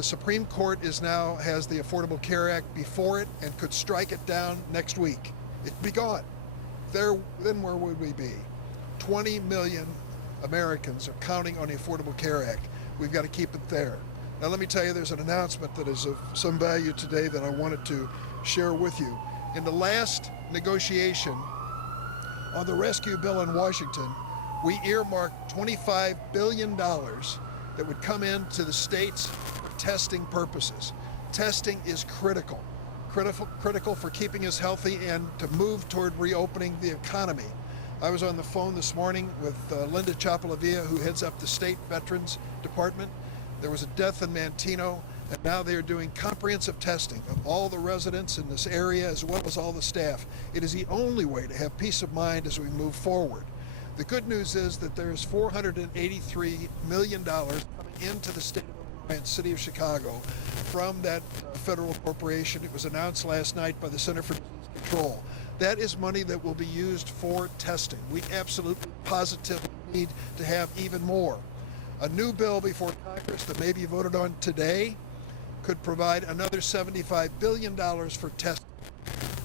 The Supreme Court has the Affordable Care Act before it and could strike it down next week. It'd be gone. Then where would we be? 20 million Americans are counting on the Affordable Care Act. We've got to keep it there. Now let me tell you, there's an announcement that is of some value today that I wanted to share with you. In the last negotiation on the rescue bill in Washington, we earmarked $25 billion that would come into the states for testing purposes. Testing is critical for keeping us healthy and to move toward reopening the economy. I was on the phone this morning with Linda Chapalavia, who heads up the State Veterans Department. There was a death in Manteno, and now they are doing comprehensive testing of all the residents in this area as well as all the staff. It is the only way to have peace of mind as we move forward. The good news is that there's $483 million coming into the state of Illinois and city of Chicago from that federal corporation. It was announced last night by the Center for Disease Control. That is money that will be used for testing. We absolutely positively need to have even more. A new bill before Congress that may be voted on today could provide another $75 billion for testing.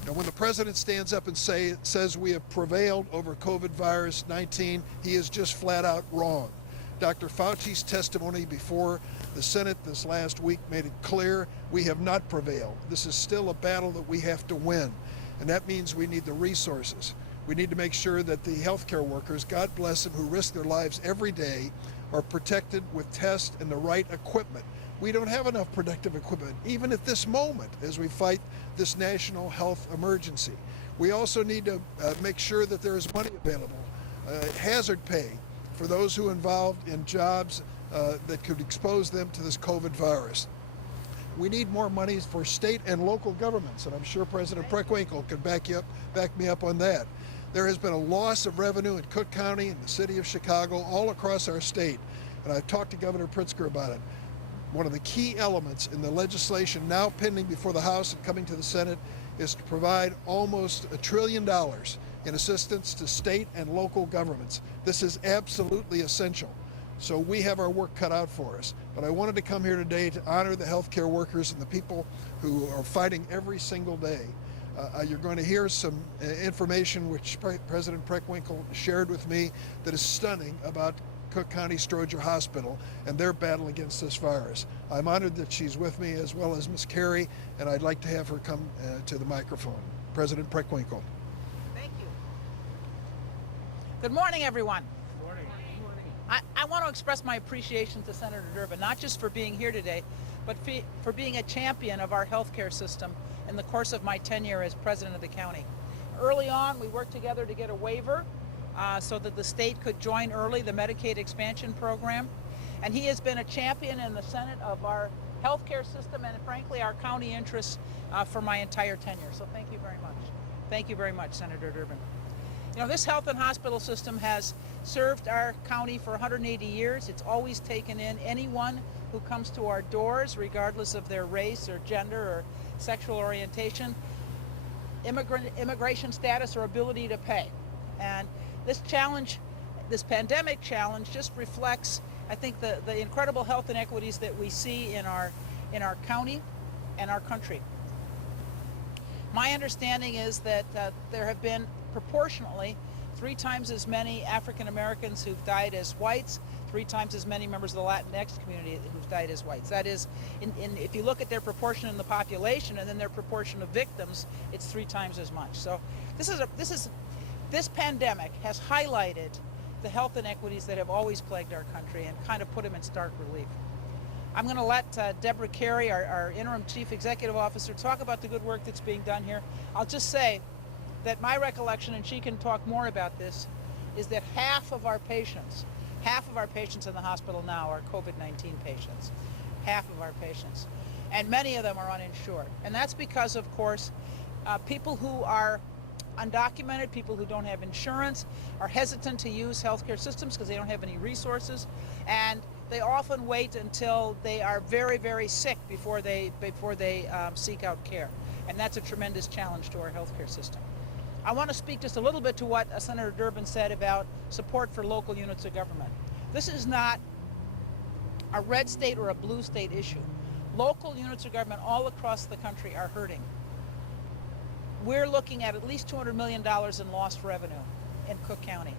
Now, when the president stands up and says we have prevailed over COVID-19, he is just flat out wrong. Dr. Fauci's testimony before the Senate this last week made it clear we have not prevailed. This is still a battle that we have to win, and that means we need the resources. We need to make sure that the healthcare workers, God bless them, who risk their lives every day, are protected with tests and the right equipment. We don't have enough protective equipment, even at this moment, as we fight this national health emergency. We also need to make sure that there is money available, hazard pay for those who are involved in jobs that could expose them to this COVID virus. We need more money for state and local governments, and I'm sure President Preckwinkle can back me up on that. There has been a loss of revenue in Cook County and the city of Chicago, all across our state, and I've talked to Governor Pritzker about it. One of the key elements in the legislation now pending before the House and coming to the Senate is to provide almost $1 trillion in assistance to state and local governments. This is absolutely essential. So we have our work cut out for us. But I wanted to come here today to honor the healthcare workers and the people who are fighting every single day. You're going to hear some information which President Preckwinkle shared with me that is stunning about Cook County Stroger Hospital and their battle against this virus. I'm honored that she's with me, as well as Ms. Carey, and I'd like to have her come to the microphone. President Preckwinkle. Thank you. Good morning, everyone. Good morning. I want to express my appreciation to Senator Durbin, not just for being here today, but for being a champion of our healthcare system in the course of my tenure as president of the county. Early on, we worked together to get a waiver so that the state could join early the Medicaid expansion program. And he has been a champion in the Senate of our healthcare system and, frankly, our county interests for my entire tenure. So thank you very much. Thank you very much, Senator Durbin. You know, this health and hospital system has served our county for 180 years. It's always taken in anyone who comes to our doors, regardless of their race or gender or sexual orientation, immigration status, or ability to pay. And this challenge, this pandemic challenge, just reflects, I think, the incredible health inequities that we see in our county and our country. My understanding is that there have been proportionally 3 times as many African Americans who've died as whites, 3 times as many members of the Latinx community who've died as whites. That is, if you look at their proportion in the population and then their proportion of victims, it's 3 times as much. So this pandemic has highlighted the health inequities that have always plagued our country and kind of put them in stark relief. I'm going to let Deborah Carey, our interim chief executive officer, talk about the good work that's being done here. I'll just say that my recollection, and she can talk more about this, is that half of our patients in the hospital now are COVID-19 patients. Half of our patients. And many of them are uninsured. And that's because, of course, people who are undocumented, people who don't have insurance, are hesitant to use healthcare systems because they don't have any resources, and they often wait until they are very, very sick before they seek out care. And that's a tremendous challenge to our healthcare system. I want to speak just a little bit to what Senator Durbin said about support for local units of government. This is not a red state or a blue state issue. Local units of government all across the country are hurting. We're looking at least $200 million in lost revenue in Cook County.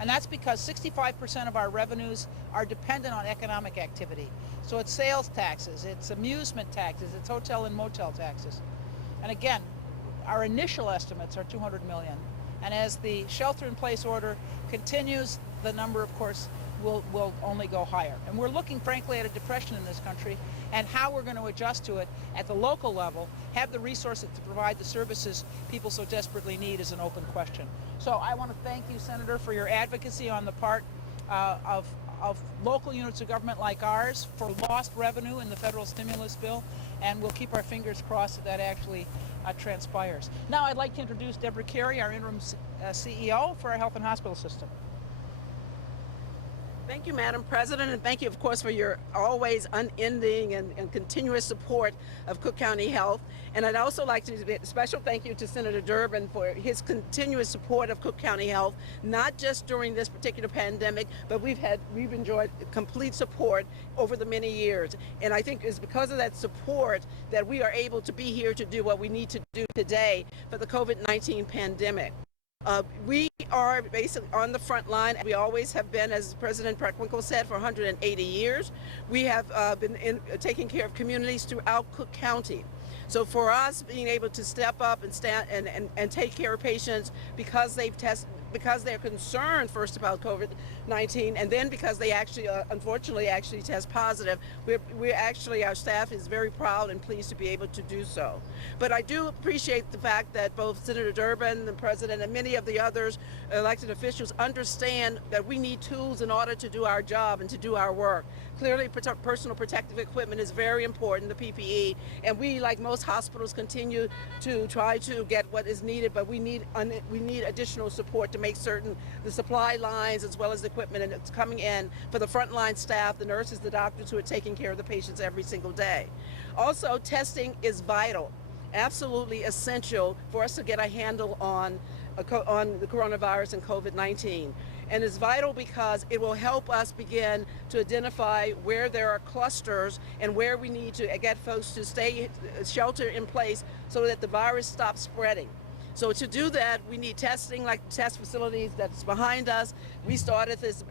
And that's because 65% of our revenues are dependent on economic activity. So it's sales taxes, it's amusement taxes, it's hotel and motel taxes. And again, our initial estimates are $200 million. And as the shelter-in-place order continues, the number, of course, will only go higher. And we're looking, frankly, at a depression in this country, and how we're going to adjust to it at the local level, have the resources to provide the services people so desperately need, is an open question. So I want to thank you, Senator, for your advocacy on the part of local units of government like ours for lost revenue in the federal stimulus bill, and we'll keep our fingers crossed that actually transpires. Now I'd like to introduce Deborah Carey, our interim CEO for our health and hospital system. Thank you, Madam President, and thank you, of course, for your always unending and continuous support of Cook County Health. And I'd also like to give a special thank you to Senator Durbin for his continuous support of Cook County Health, not just during this particular pandemic, but we've enjoyed complete support over the many years. And I think it's because of that support that we are able to be here to do what we need to do today for the COVID-19 pandemic. We are basically on the front line. We always have been, as President Pritzker said, for 180 years. We have been taking care of communities throughout Cook County. So for us, being able to step up and stand and take care of patients because they've tested, because they're concerned first about COVID-19, and then because they actually, unfortunately, actually test positive, our staff is very proud and pleased to be able to do so. But I do appreciate the fact that both Senator Durbin, the President, and many of the others elected officials understand that we need tools in order to do our job and to do our work. Clearly, personal protective equipment is very important, the PPE, and we, like most hospitals, continue to try to get what is needed, but we need additional support to make certain the supply lines as well as the equipment and it's coming in for the frontline staff, the nurses, the doctors who are taking care of the patients every single day. Also, testing is vital, absolutely essential for us to get a handle on the coronavirus and COVID-19. And it's vital because it will help us begin to identify where there are clusters and where we need to get folks to stay shelter in place so that the virus stops spreading. So to do that, we need testing, like test facilities that's behind us. We started this,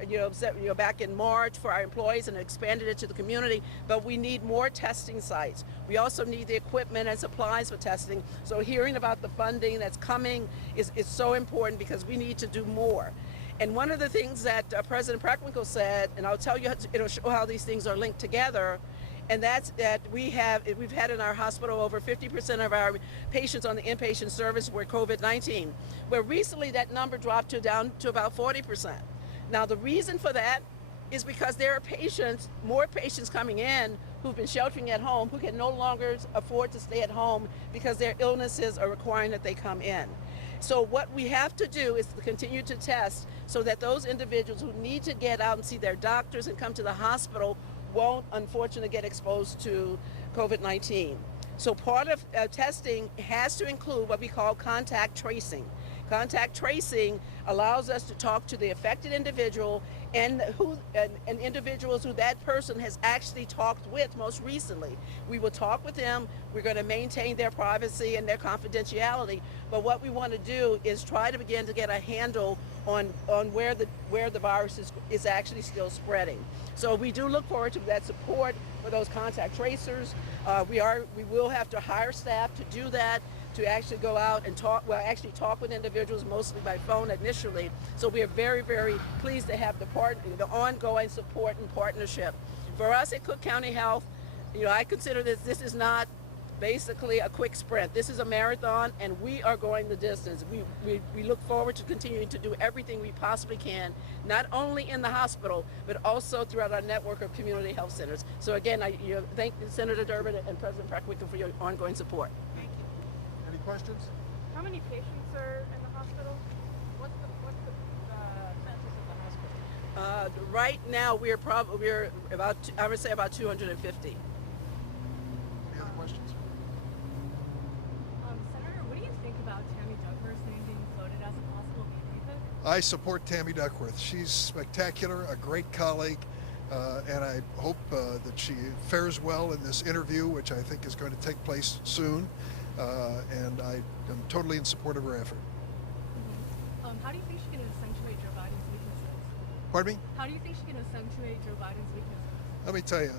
back in March for our employees and expanded it to the community, but we need more testing sites. We also need the equipment and supplies for testing. So hearing about the funding that's coming is so important because we need to do more. And one of the things that President Pritzker said, and I'll tell you, it'll show how these things are linked together, and that's that we've had in our hospital over 50% of our patients on the inpatient service were COVID-19, where recently that number dropped down to about 40%. Now the reason for that is because there are more patients coming in who've been sheltering at home who can no longer afford to stay at home because their illnesses are requiring that they come in. So what we have to do is to continue to test so that those individuals who need to get out and see their doctors and come to the hospital won't unfortunately get exposed to COVID-19. So part of testing has to include what we call contact tracing. Contact tracing allows us to talk to the affected individual and individuals who that person has actually talked with most recently. We will talk with them. We're going to maintain their privacy and their confidentiality. But what we want to do is try to begin to get a handle on where the virus is actually still spreading. So we do look forward to that support for those contact tracers. We will have to hire staff to do that, to actually go out and talk with individuals, mostly by phone initially. So we are very, very pleased to have the ongoing support and partnership. For us at Cook County Health, I consider this is not basically a quick sprint. This is a marathon, and we are going the distance. We look forward to continuing to do everything we possibly can, not only in the hospital, but also throughout our network of community health centers. So again, I thank Senator Durbin and President Pritzker for your ongoing support. Thank you. Any questions? How many patients are in the hospital? What's the census of the hospital? Right now, we're about, I would say about 250. Any other questions? Senator, what do you think about Tammy Duckworth's name being floated as a possible candidate? I support Tammy Duckworth. She's spectacular, a great colleague. and I hope that she fares well in this interview, which I think is going to take place soon. And I am totally in support of her effort. How do you think she can accentuate Joe Biden's weaknesses? Pardon me? How do you think she can accentuate Joe Biden's weaknesses? Let me tell you,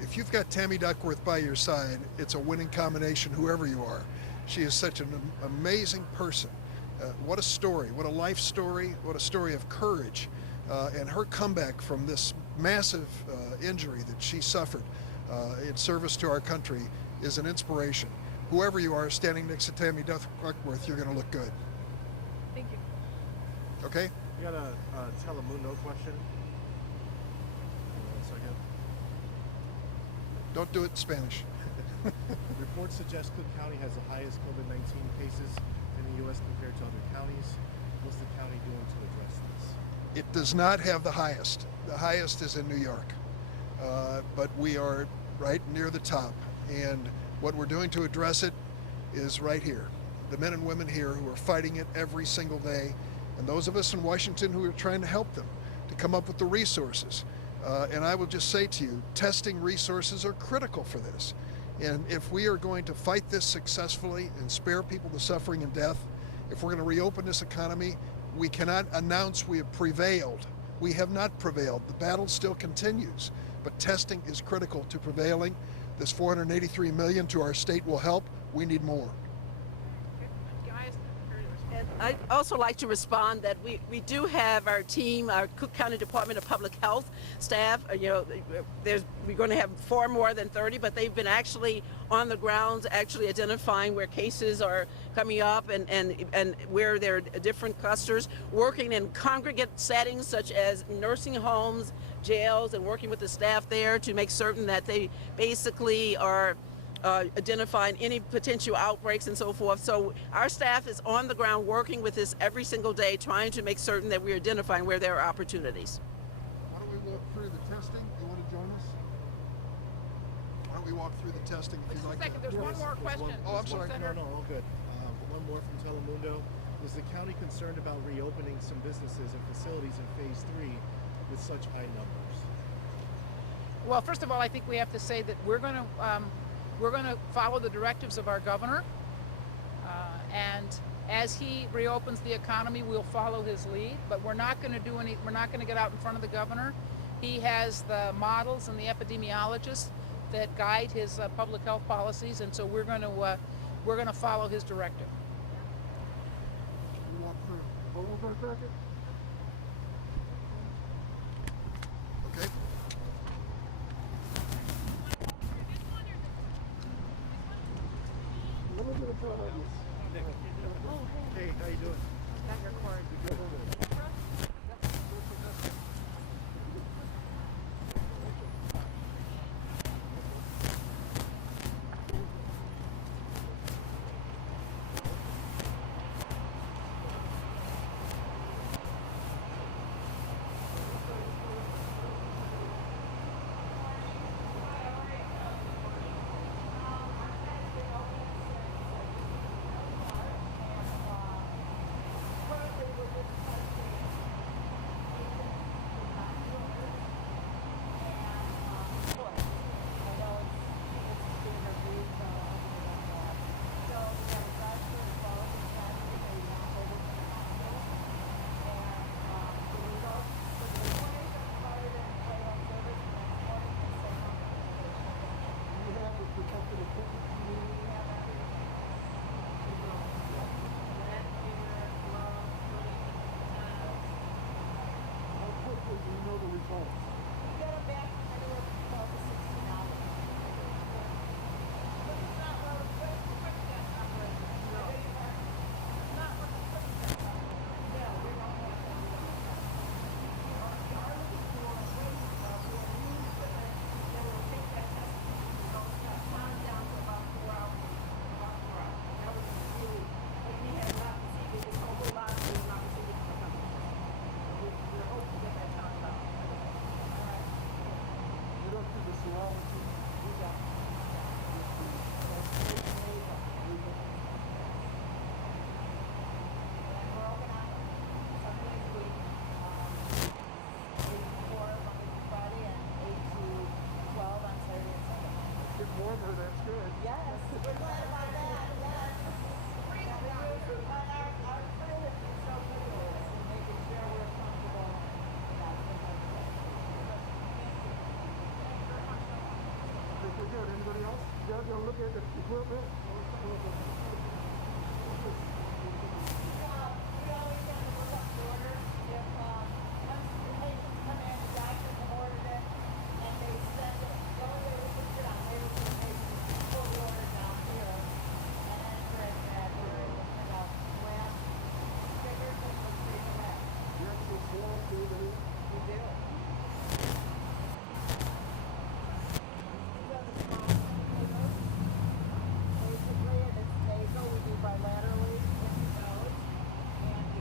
if you've got Tammy Duckworth by your side, it's a winning combination, whoever you are. She is such an amazing person. What a story, what a life story, what a story of courage. And her comeback from this massive injury that she suffered in service to our country is an inspiration. Whoever you are standing next to Tammy Duckworth, you're going to look good. Thank you. Okay? You got a Telemundo question? One second. Don't do it in Spanish. Reports suggest Cook County has the highest COVID-19 cases in the U.S. compared to other counties. What's the county doing to address this? It does not have the highest. The highest is in New York. But we are right near the top. And what we're doing to address it is right here. The men and women here who are fighting it every single day, and those of us in Washington who are trying to help them to come up with the resources. And I will just say to you, testing resources are critical for this. And if we are going to fight this successfully and spare people the suffering and death, if we're going to reopen this economy, we cannot announce we have prevailed. We have not prevailed. The battle still continues. But testing is critical to prevailing. This $483 million to our state will help. We need more. And I'd also like to respond that we do have our team, our Cook County Department of Public Health staff. We're going to have far more than 30, but they've been actually on the grounds, actually identifying where cases are coming up and where there are different clusters, working in congregate settings such as nursing homes, jails, and working with the staff there to make certain that they basically are identifying any potential outbreaks and so forth. So our staff is on the ground working with this every single day, trying to make certain that we're identifying where there are opportunities. Why don't we walk through the testing? You want to join us? Why don't we walk through the testing if Just you'd a like second, to? there's one more question. Oh, I'm sorry. Senator. No, all good. One more from Telemundo. Is the county concerned about reopening some businesses and facilities in phase 3 with such high numbers? Well, first of all, I think we have to say that we're going to follow the directives of our governor, and as he reopens the economy, we'll follow his lead. But we're not going to get out in front of the governor. He has the models and the epidemiologists that guide his public health policies, and so we're going to follow his directive. You walk through. Hold on for a second. Okay. Hey, how you doing? That your cord. Good, good. warmer, that's good. Yes, we're glad about that, yes. But our toilet is so good at this and making sure we're comfortable. That's been wonderful. Okay, good. Anybody else? You guys gonna look at the equipment? We always have to look up the order. If once the patients come in, the doctors have ordered it, and they send it, the only way we can sit on labels for the patients is pull the order down here and enter it at your, when triggers and we'll take it out. You actually form through the We do. These are the small centimeters. Basically, and it's nasal, we do bilaterally with the nose, and we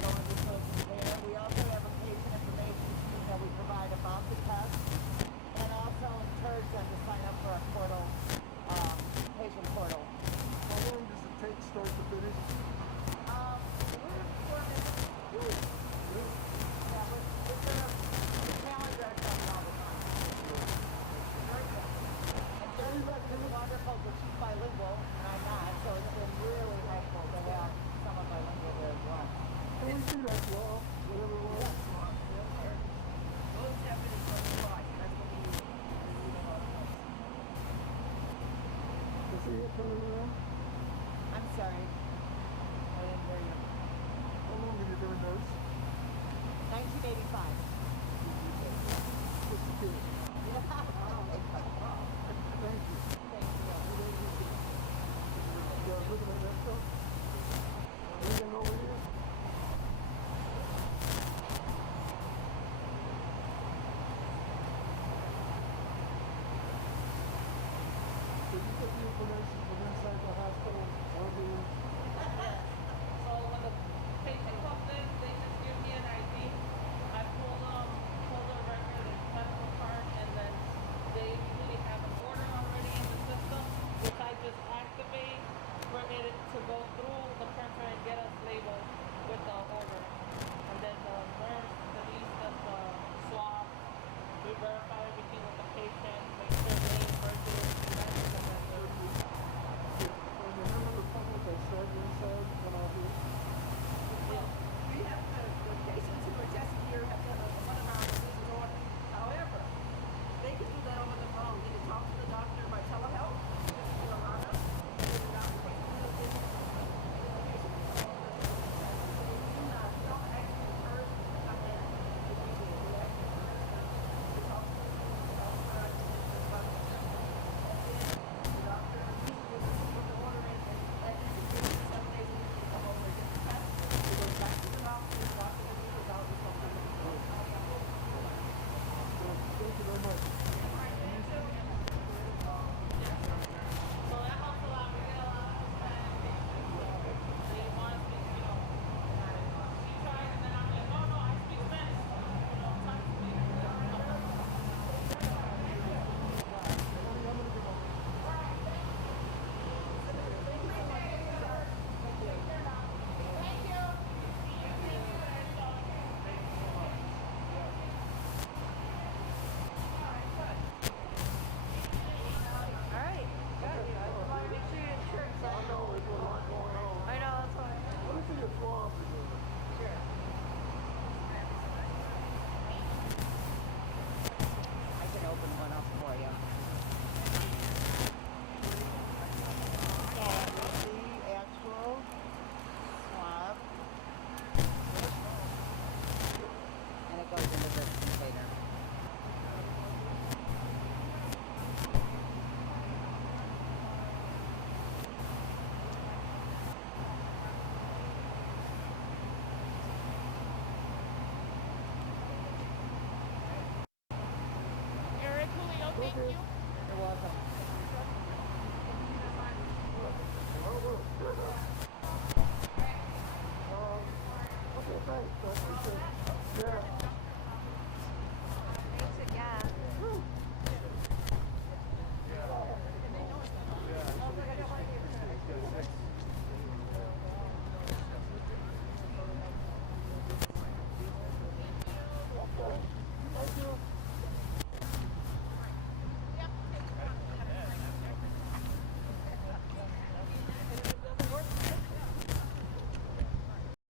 go into close to there. We also have a patient information sheet that we provide about the test, and also encourage them to sign up for our portal, patient portal. How long does it take start to finish? We're 4 minutes. Yeah, we're the calendar comes all the time. Very good. And Jennifer is wonderful, but she's bilingual, and I'm not, so it's been really helpful to have someone bilingual there as well. Can we see that law? Whatever it was? Closed caption is for slide. That's what we use. Can see it turning around? I'm sorry. I didn't hear you. How long have you been a nurse? 1985. Just a kid. Thank you. Thank you. You guys looking at that stuff? Anything over here? So you get the information from inside the hospital on here? So when the patient comes in, they just give me an ID. I pull their record and medical card, and then they usually have an order already in the system, which I just activate for it to go through the printer and get us labeled with the order. And then the nurse, Denise, does the swab. We verify everything with the patient, make sure name, birthday, and then And you remember the public that said inside when I was Well, we have the patients who are tested here have done one of our decision order. However, they can do that over the phone. They can talk to the doctor by telehealth. They can allow us. The doctor can do the visit. The patient can call the we don't actually encourage them to come in. If we do, we actually encourage them to talk to the doctor and the doctor usually will put the order in and you can give them 7 days a week to come over and get the test. It goes back to the doctor, the doctor will meet with out with something. Thank you very much. So that helps a lot. We get a lot of Hispanic patients. They want to speak, she tried and then I'm like, oh no, I speak Spanish. Talk to me. All right. Good. Make sure your insurance. I know there's a lot going on. I know, that's why. Let me see your swab again. Sure. I can open one up for you. And the actual swab. And it goes into this container. Eric Julio, thank you. You're welcome.